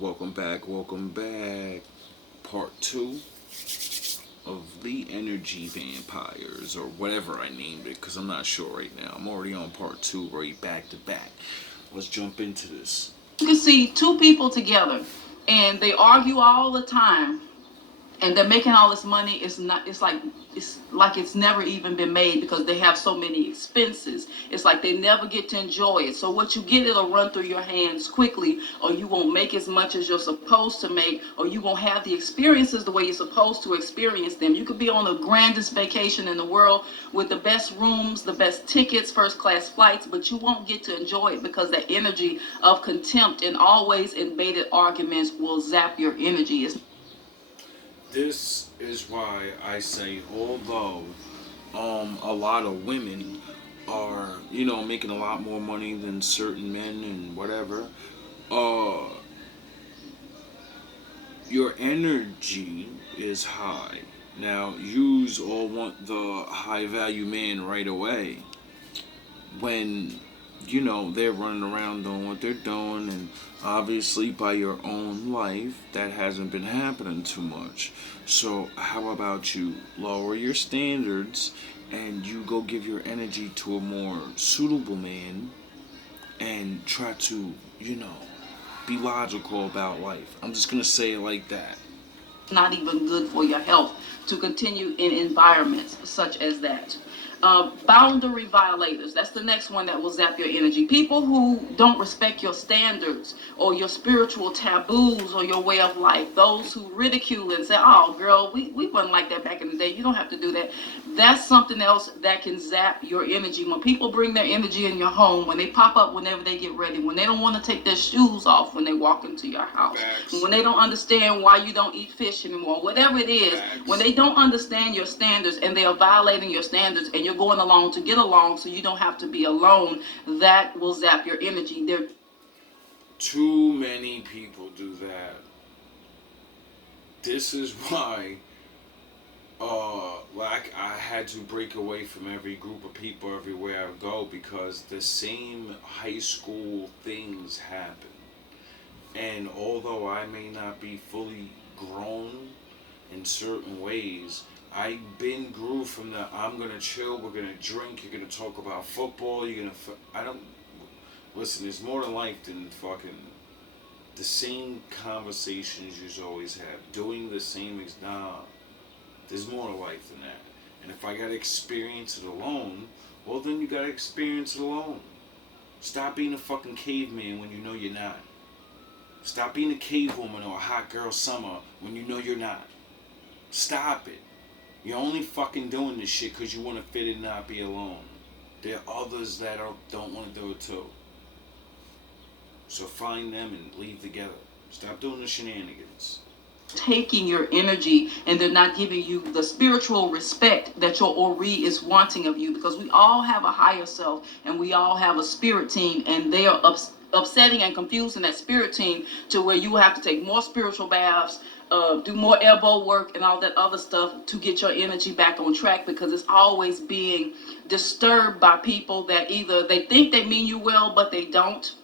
Welcome back. Part 2 of the energy vampires, or whatever I named it, because I'm not sure right now. I'm already on part 2, right back to back. Let's jump into this. You can see two people together and they argue all the time and they're making all this money. It's like it's never even been made because they have so many expenses. It's like they never get to enjoy it. So what you get, it'll run through your hands quickly, or you won't make as much as you're supposed to make, or you won't have the experiences the way you're supposed to experience them. You could be on the grandest vacation in the world with the best rooms, the best tickets, first class flights, but you won't get to enjoy it because that energy of contempt and always invaded arguments will zap your energy. This is why I say, although a lot of women are, making a lot more money than certain men and whatever, uh, your energy is high. Now, yous all want the high value man right away when, they're running around doing what they're doing, and obviously by your own life, that hasn't been happening too much. So, how about you lower your standards and you go give your energy to a more suitable man and try to, be logical about life. I'm just gonna say it like that. Not even good for your health to continue in environments such as that. Boundary violators, that's the next one that will zap your energy. People who don't respect your standards or your spiritual taboos or your way of life. Those who ridicule and say, oh girl, we wasn't like that back in the day, you don't have to do that. That's something else that can zap your energy. When people bring their energy in your home, when they pop up whenever they get ready, when they don't want to take their shoes off when they walk into your house, when they don't understand why you don't eat fish anymore, whatever it is, when they don't understand your standards and they are violating your standards and you're going along to get along so you don't have to be alone, that will zap your energy. Too many people do that. This is why like I had to break away from every group of people everywhere I go, because the same high school things happen. And although I may not be fully grown in certain ways, I've been grew from the I'm gonna chill, we're gonna drink, you're gonna talk about football, I don't listen. There's more to life than fucking the same conversations you always have, doing the same nah. There's more to life than that. And if I gotta experience it alone, well then you gotta experience it alone. Stop being a fucking caveman when you know you're not. Stop being a cavewoman or a hot girl summer when you know you're not. Stop it. You're only fucking doing this shit because you want to fit in and not be alone. There are others that don't want to do it too. So find them and leave together. Stop doing the shenanigans. Taking your energy and they're not giving you the spiritual respect that your Ori is wanting of you, because we all have a higher self and we all have a spirit team, and they are upsetting and confusing that spirit team to where you will have to take more spiritual baths, do more elbow work and all that other stuff to get your energy back on track, because it's always being disturbed by people that either they think they mean you well but they don't,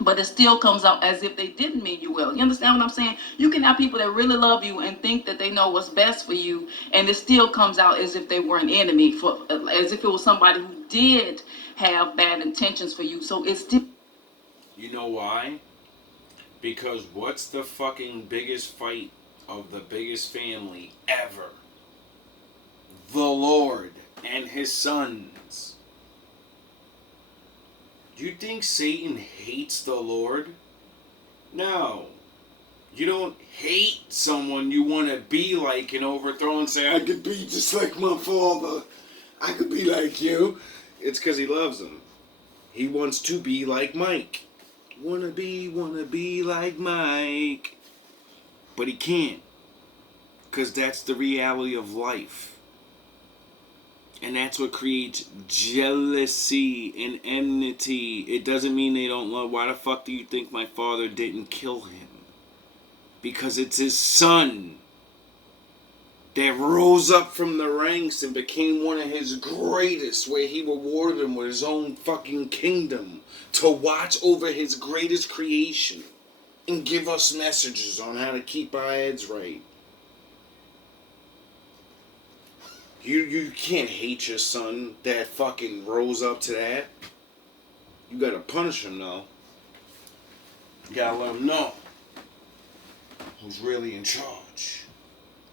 but it still comes out as if they didn't mean you well. You understand what I'm saying? You can have people that really love you and think that they know what's best for you, and it still comes out as if they were an enemy, as if it was somebody who did have bad intentions for you. So it's still. You know why? Because what's the fucking biggest fight of the biggest family ever? The Lord and his sons. Do you think Satan hates the Lord? No. You don't hate someone you want to be like and overthrow and say, I could be just like my father. I could be like you. It's because he loves him. He wants to be like Mike. Wanna be like Mike. But he can't. Because that's the reality of life. And that's what creates jealousy and enmity. It doesn't mean they don't love. Why the fuck do you think my father didn't kill him? Because it's his son that rose up from the ranks and became one of his greatest, where he rewarded him with his own fucking kingdom to watch over his greatest creation. and give us messages on how to keep our heads right. You can't hate your son that fucking rose up to that. You gotta punish him though. You gotta let him know who's really in charge.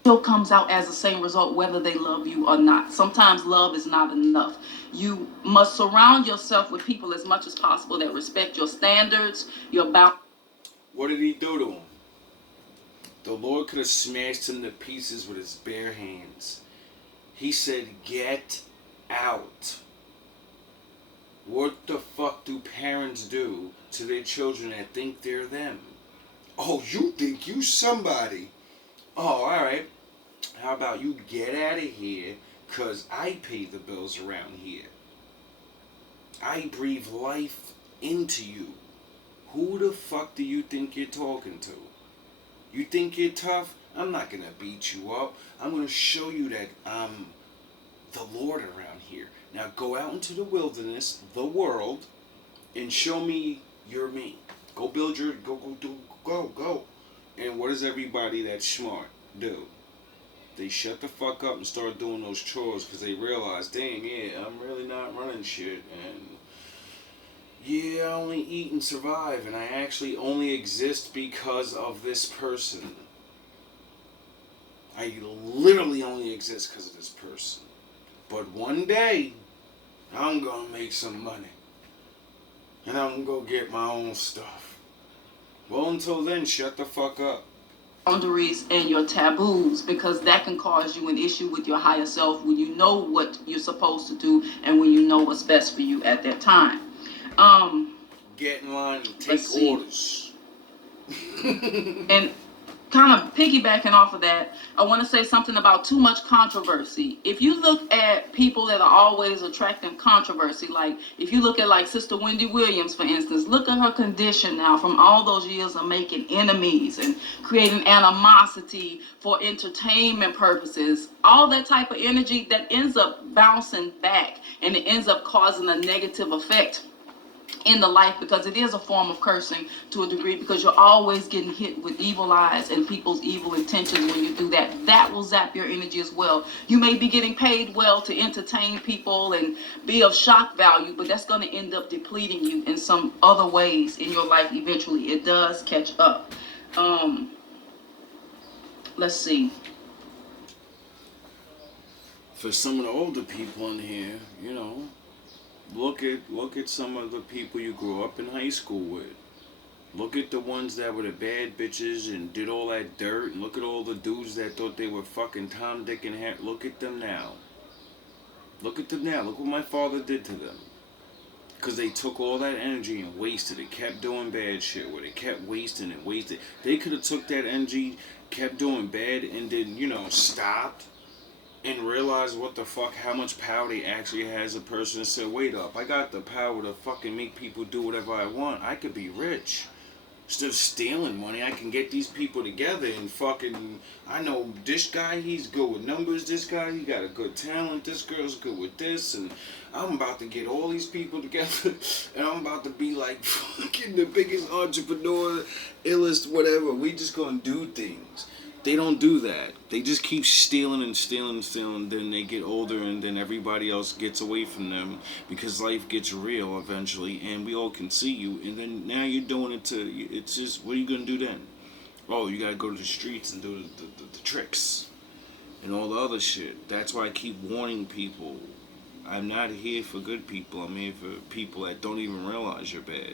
Still comes out as the same result whether they love you or not. Sometimes love is not enough. You must surround yourself with people as much as possible that respect your standards, your boundaries. What did he do to him? The Lord could have smashed him to pieces with his bare hands. He said, get out. What the fuck do parents do to their children that think they're them? Oh, you think you somebody. Oh, alright. How about you get out of here, cause I pay the bills around here. I breathe life into you. Who the fuck do you think you're talking to? You think you're tough? I'm not gonna beat you up. I'm gonna show you that I'm the Lord around here. Now go out into the wilderness, the world, and show me you're me. Go build your, go. And what does everybody that's smart do? They shut the fuck up and start doing those chores because they realize, dang, yeah, I'm really not running shit. And yeah, I only eat and survive. And I actually only exist because of this person. I literally only exist because of this person. But one day, I'm gonna make some money. And I'm gonna go get my own stuff. Well, until then, shut the fuck up. Boundaries and your taboos, because that can cause you an issue with your higher self when you know what you're supposed to do and when you know what's best for you at that time. Get in line and take orders. And kind of piggybacking off of that, I want to say something about too much controversy. If you look at people that are always attracting controversy, like if you look at like Sister Wendy Williams, for instance, look at her condition now from all those years of making enemies and creating animosity for entertainment purposes, all that type of energy that ends up bouncing back and it ends up causing a negative effect in the life, because it is a form of cursing to a degree, because you're always getting hit with evil eyes and people's evil intentions when you do that. That will zap your energy as well. You may be getting paid well to entertain people and be of shock value, but that's going to end up depleting you in some other ways in your life eventually. It does catch up. Let's see. For some of the older people in here, you know, look at some of the people you grew up in high school with. Look at the ones that were the bad bitches and did all that dirt, and look at all the dudes that thought they were fucking Tom, Dick, and Harry. Look at them now. Look at them now. Look what my father did to them. Because they took all that energy and wasted it. Kept doing bad shit with it. Kept wasting it, wasted. They could have took that energy, kept doing bad, and then, you know, stopped and realize what the fuck, how much power they actually has. A person and said, wait up, I got the power to fucking make people do whatever I want. I could be rich. Instead of stealing money, I can get these people together and fucking, I know this guy, he's good with numbers, this guy, he got a good talent, this girl's good with this, and I'm about to get all these people together, and I'm about to be like fucking the biggest entrepreneur, illest, whatever. We just gonna do things. They don't do that. They just keep stealing and stealing and stealing. Then they get older, and then everybody else gets away from them because life gets real eventually, and we all can see you. And then now you're doing it to. It's just, what are you gonna do then? Oh, you gotta go to the streets and do the tricks and all the other shit. That's why I keep warning people. I'm not here for good people. I'm here for people that don't even realize you're bad.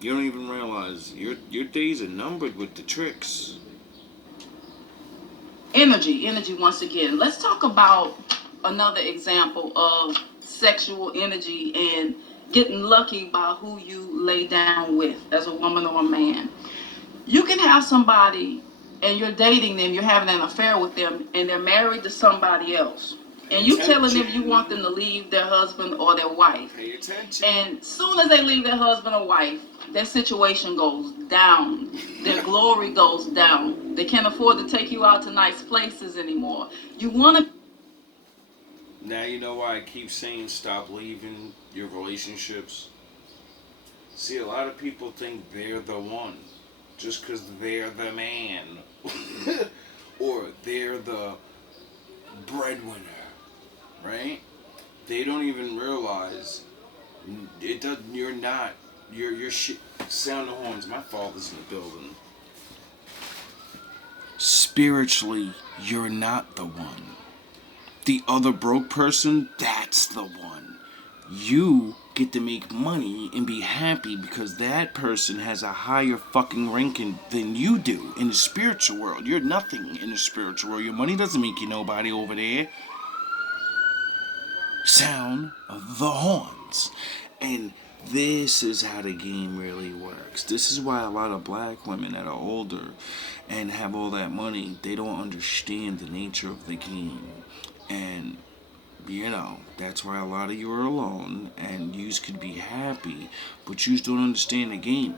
You don't even realize your days are numbered with the tricks. Energy once again. Let's talk about another example of sexual energy and getting lucky by who you lay down with as a woman or a man. You can have somebody and you're dating them, you're having an affair with them, and they're married to somebody else. And you telling them you want them to leave their husband or their wife. Pay attention. And soon as they leave their husband or wife, their situation goes down. Their glory goes down. They can't afford to take you out to nice places anymore. You want to... Now you know why I keep saying stop leaving your relationships. See, a lot of people think they're the one. just because they're the man or they're the breadwinner, right? They don't even realize it doesn't. You're not. You're shit. Sound the horns. My father's in the building. Spiritually, you're not the one. The other broke person, that's the one. You get to make money and be happy because that person has a higher fucking ranking than you do in the spiritual world. You're nothing in the spiritual world. Your money doesn't make you nobody over there. Sound of the horns. And this is how the game really works. This is why a lot of black women that are older and have all that money, they don't understand the nature of the game. And that's why a lot of you are alone and yous could be happy, but yous don't understand the game.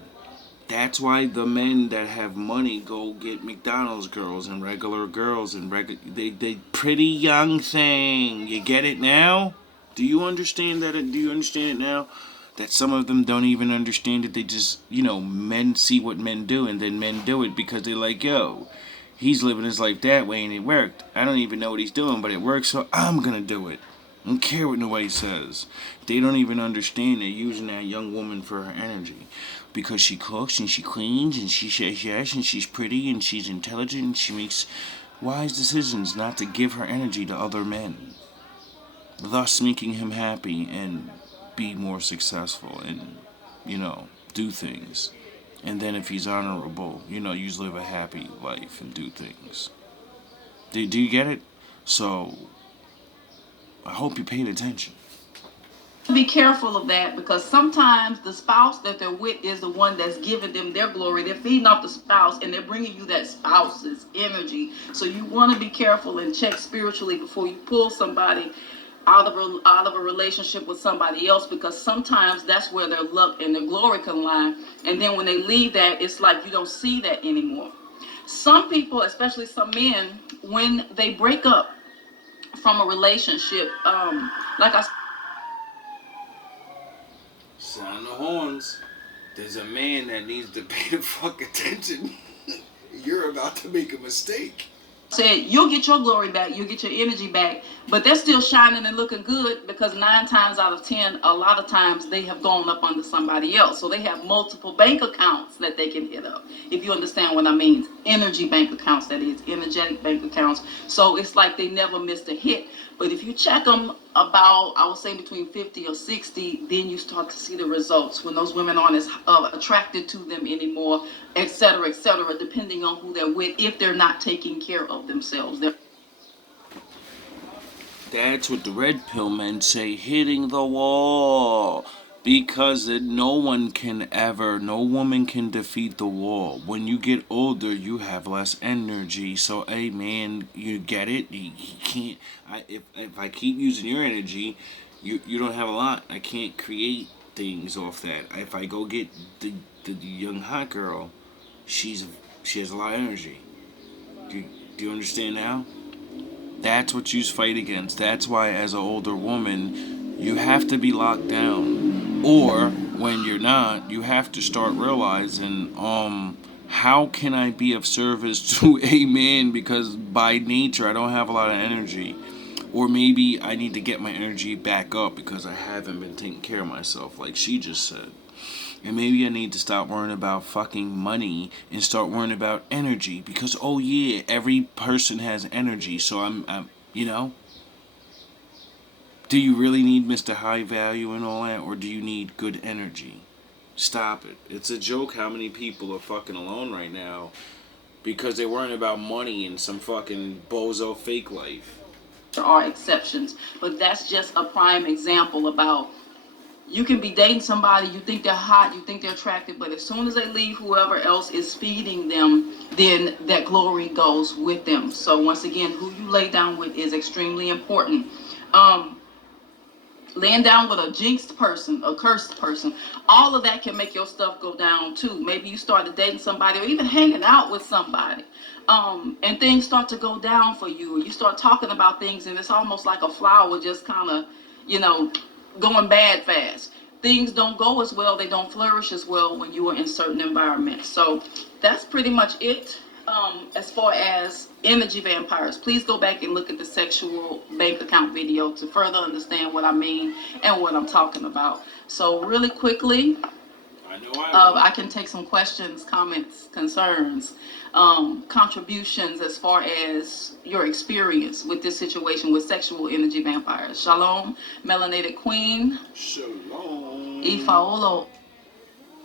That's why the men that have money go get McDonald's girls and regular girls and they pretty young thing. You get it now? Do you understand that? Do you understand it now? That some of them don't even understand it. They just, men see what men do and then men do it because they're like, yo, he's living his life that way and it worked. I don't even know what he's doing, but it works, so I'm gonna do it. I don't care what nobody says. They don't even understand they're using that young woman for her energy. Because she cooks and she cleans and she says yes and she's pretty and she's intelligent and she makes wise decisions not to give her energy to other men. Thus making him happy and be more successful and, do things. And then if he's honorable, you live a happy life and do things. Do you get it? So, I hope you're paying attention. Be careful of that because sometimes the spouse that they're with is the one that's giving them their glory. They're feeding off the spouse and they're bringing you that spouse's energy. So you want to be careful and check spiritually before you pull somebody out of a relationship with somebody else, because sometimes that's where their luck and their glory can lie. And then when they leave that, it's like you don't see that anymore. Some people, especially some men, when they break up from a relationship, like I sound the horns. There's a man that needs to pay the fuck attention. You're about to make a mistake. said, you'll get your glory back, you'll get your energy back, but they're still shining and looking good because 9 times out of 10, a lot of times they have gone up under somebody else. So they have multiple bank accounts that they can hit up. If you understand what I mean, energy bank accounts, that is, energetic bank accounts. So it's like they never missed a hit. But if you check them about, I would say between 50 or 60, then you start to see the results when those women aren't as attracted to them anymore, etc., depending on who they're with, if they're not taking care of themselves. That's what the red pill men say, hitting the wall. Because no woman can defeat the wall. When you get older, you have less energy. So, hey man, you get it? You can't, if I keep using your energy, you don't have a lot. I can't create things off that. If I go get the young hot girl, she has a lot of energy. Do you understand now? That's what you fight against. That's why as an older woman, you have to be locked down. Or when you're not, you have to start realizing, how can I be of service to a man, because by nature I don't have a lot of energy. Or maybe I need to get my energy back up because I haven't been taking care of myself, like she just said. And maybe I need to stop worrying about fucking money and start worrying about energy. Because, oh yeah, every person has energy. So I'm do you really need Mr. High Value and all that? Or do you need good energy? Stop it. It's a joke how many people are fucking alone right now because they're worrying about money and some fucking bozo fake life. There are exceptions, but that's just a prime example about you can be dating somebody, you think they're hot, you think they're attractive, but as soon as they leave, whoever else is feeding them, then that glory goes with them. So once again, who you lay down with is extremely important. Laying down with a jinxed person, a cursed person, all of that can make your stuff go down too. Maybe you started dating somebody or even hanging out with somebody, and things start to go down for you. You start talking about things and it's almost like a flower just kind of, going bad fast. Things don't go as well, they don't flourish as well when you are in certain environments. So that's pretty much it. As far as energy vampires, please go back and look at the sexual bank account video to further understand what I mean and what I'm talking about. So really quickly, I can take some questions, comments, concerns, contributions as far as your experience with this situation with sexual energy vampires. Shalom, Melanated Queen. Shalom. Ifaolo.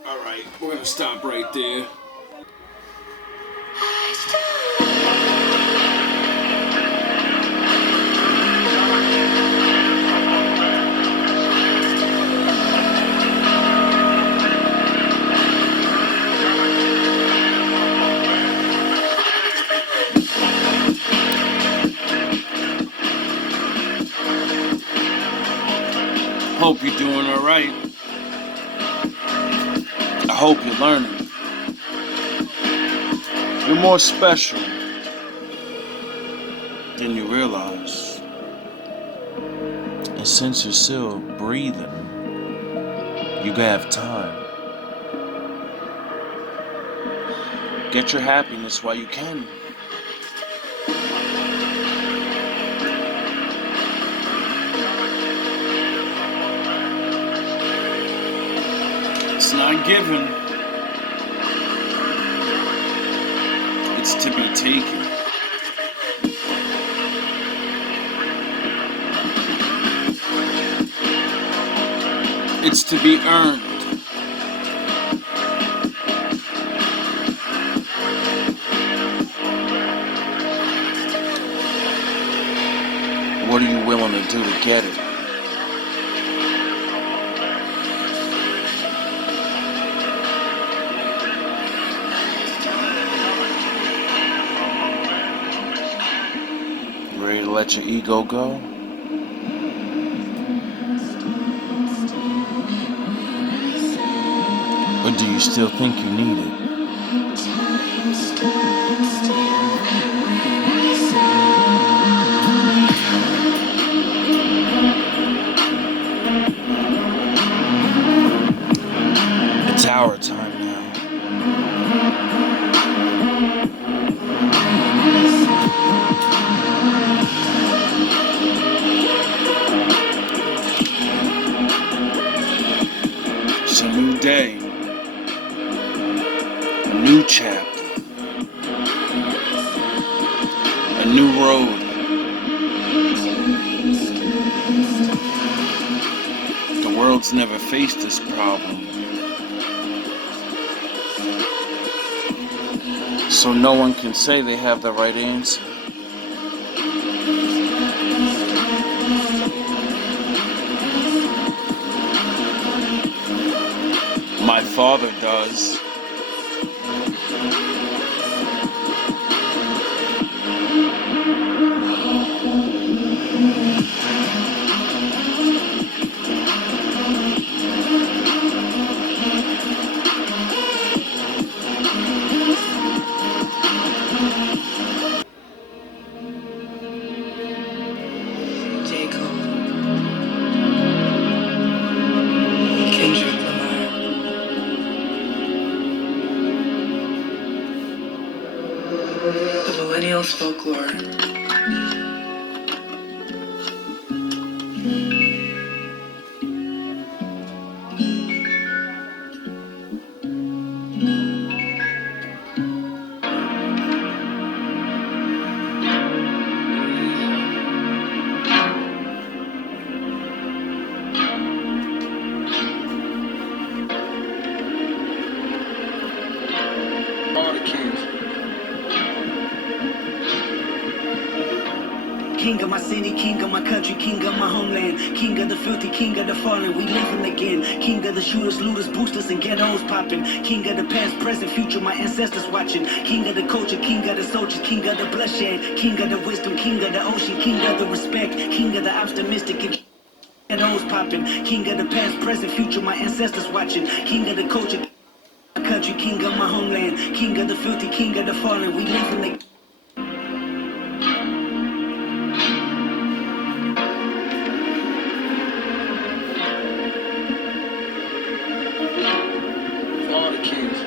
All right, we're going to stop right there. Hope you're doing all right. I hope you're learning. You're more special than you realize. And since you're still breathing, you have time. Get your happiness while you can. It's not given. It's to be taken. It's to be earned. What are you willing to do to get it? Ready to let your ego go? Or do you still think you need it? It's our time now. It's a new day. A new chapter. A new road. The world's never faced this problem. So no one can say they have the right answer. My father does. The Millennials Folklore. All the kings. King of my city, king of my country, king of my homeland, king of the filthy, king of the fallen, we living again. King of the shooters, looters, boosters, and ghettos popping. King of the past, present, future, my ancestors watching. King of the culture, king of the soldiers, king of the bloodshed, king of the wisdom, king of the ocean, king of the respect, king of the optimistic and ghettos popping. King of the past, present, future, my ancestors watching. King of the culture, my country, king of my homeland, king of the filthy, king of the fallen, we living again. All the kings.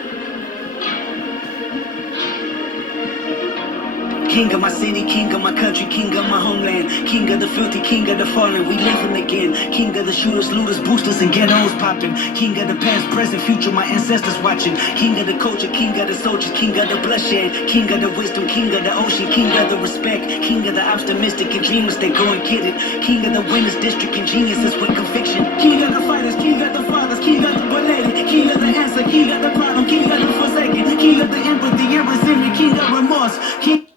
King of my city, king of my country, king of my homeland. King of the filthy, king of the fallen, we living again. King of the shooters, looters, boosters, and ghettos popping. King of the past, present, future, my ancestors watching. King of the culture, king of the soldiers, king of the bloodshed. King of the wisdom, king of the ocean, king of the respect. King of the optimistic and dreamers, they go and get it. King of the winners, district, and geniuses with conviction. King of the fighters, king of the fathers, king of the belated. King of the answer, king of the problem, king of the forsaken. King of the empathy and resentment, king of remorse. King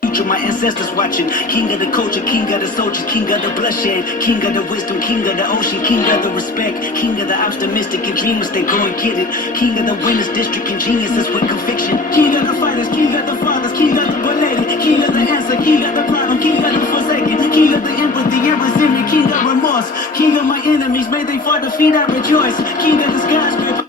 future, my ancestors watching. King of the culture, king of the soldiers, king of the bloodshed. King of the wisdom, king of the ocean, king of the respect. King of the optimistic and dreamers, they go and get it. King of the winners, district, and geniuses with conviction. King of the fighters, king of the fathers, king of the belated. King of the answer, king of the problem, king of the forsaken. King of the empathy and resentment, king of remorse. King of my enemies, may they fall defeat, I rejoice. King of the skyscraper,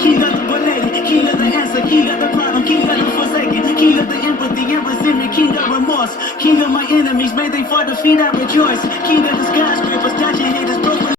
king of the belated, king of the answer, king of the problem, king of the forsaken, king of the empathy and resentment, king of remorse, king of my enemies, may they fall defeat, I rejoice, king of the skyscrapers, dodging haters.